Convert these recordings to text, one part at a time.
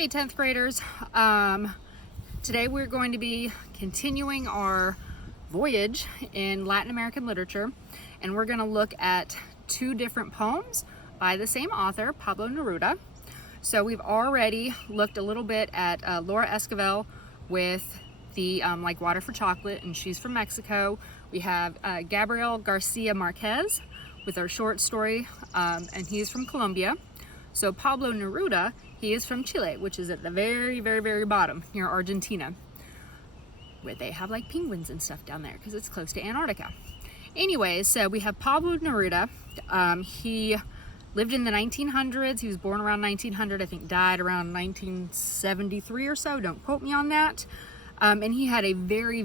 Hey 10th graders, today we're going to be continuing our voyage in Latin American literature, and we're going to look at two different poems by the same author, Pablo Neruda. So we've already looked a little bit at Laura Esquivel with the Like Water for Chocolate, and she's from Mexico. We have Gabriel Garcia Marquez with our short story, and he's from Colombia. So Pablo Neruda, he is from Chile, which is at the very bottom near Argentina, where they have like penguins and stuff down there because it's close to Antarctica. Anyways, so we have Pablo Neruda. He lived in the 1900s. He was born around 1900, I think died around 1973 or so. Don't quote me on that. And he had a very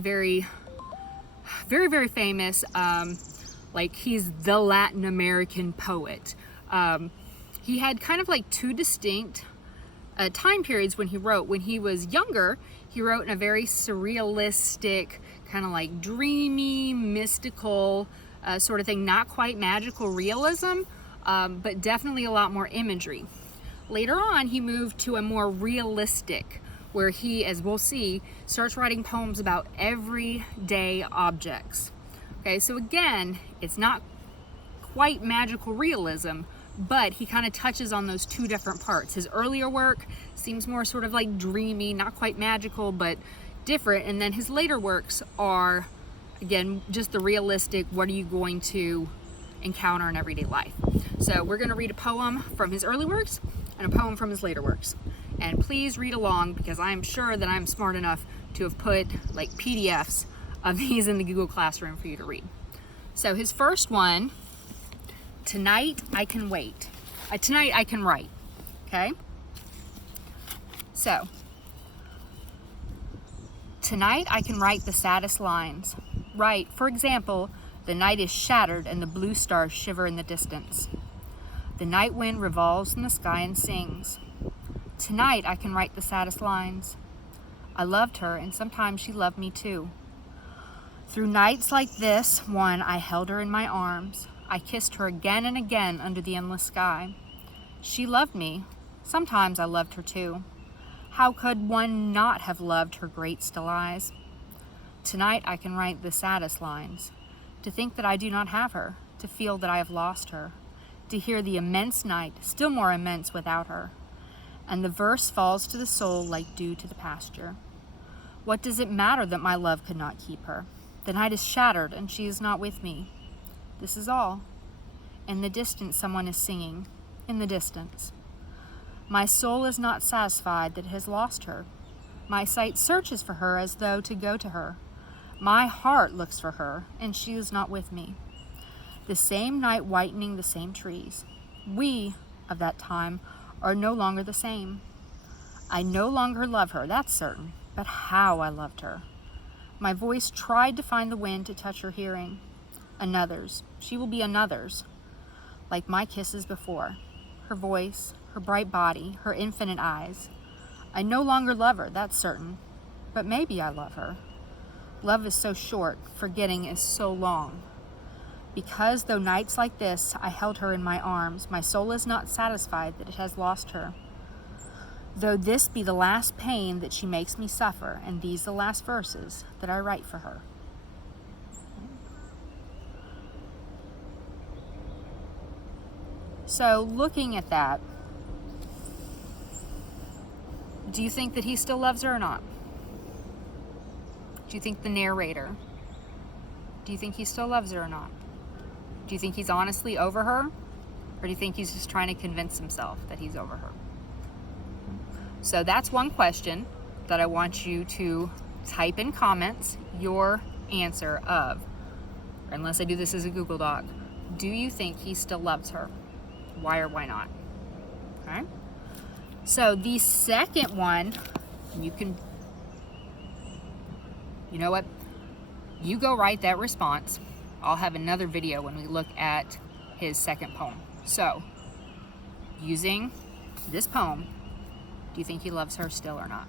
famous, like he's the Latin American poet. He had kind of like two distinct time periods when he wrote. When he was younger, he wrote in a very surrealistic, kind of like dreamy, mystical sort of thing, not quite magical realism, but definitely a lot more imagery. Later on, he moved to a more realistic, where he, as we'll see, starts writing poems about everyday objects. Okay, so again, it's not quite magical realism, but he kind of touches on those two different parts. His earlier work seems more sort of like dreamy, not quite magical, but different. And then his later works are, again, just the realistic, what are you going to encounter in everyday life. So we're going to read a poem from his early works and a poem from his later works. And please read along, because I'm sure that I'm smart enough to have put like PDFs of these in the Google Classroom for you to read. So his first one, Tonight I Can Wait. Tonight I Can Write. Okay? So, tonight I can write the saddest lines. Write, for example, the night is shattered and the blue stars shiver in the distance. The night wind revolves in the sky and sings. Tonight I can write the saddest lines. I loved her, and sometimes she loved me too. Through nights like this one, I held her in my arms. I kissed her again and again under the endless sky. She loved me. Sometimes I loved her too. How could one not have loved her great still eyes? Tonight I can write the saddest lines. To think that I do not have her, to feel that I have lost her, to hear the immense night, still more immense without her. And the verse falls to the soul like dew to the pasture. What does it matter that my love could not keep her? The night is shattered and she is not with me. This is all. In the distance someone is singing. In the distance. My soul is not satisfied that it has lost her. My sight searches for her as though to go to her. My heart looks for her, and she is not with me. The same night whitening the same trees. We, of that time, are no longer the same. I no longer love her, that's certain, but how I loved her. My voice tried to find the wind to touch her hearing. Another's. She will be another's. Like my kisses before. Her voice, her bright body, her infinite eyes. I no longer love her, that's certain. But maybe I love her. Love is so short, forgetting is so long. Because though nights like this I held her in my arms, my soul is not satisfied that it has lost her. Though this be the last pain that she makes me suffer, and these the last verses that I write for her. So looking at that, do you think that he still loves her or not? Do you think the narrator, do you think he still loves her or not? Do you think he's honestly over her? Or do you think he's just trying to convince himself that he's over her? So that's one question that I want you to type in comments your answer of, unless I do this as a Google Doc, do you think he still loves her? Why or why not? Okay. So the second one, you know what? You go write that response. I'll have another video when we look at his second poem. So, using this poem, do you think he loves her still or not?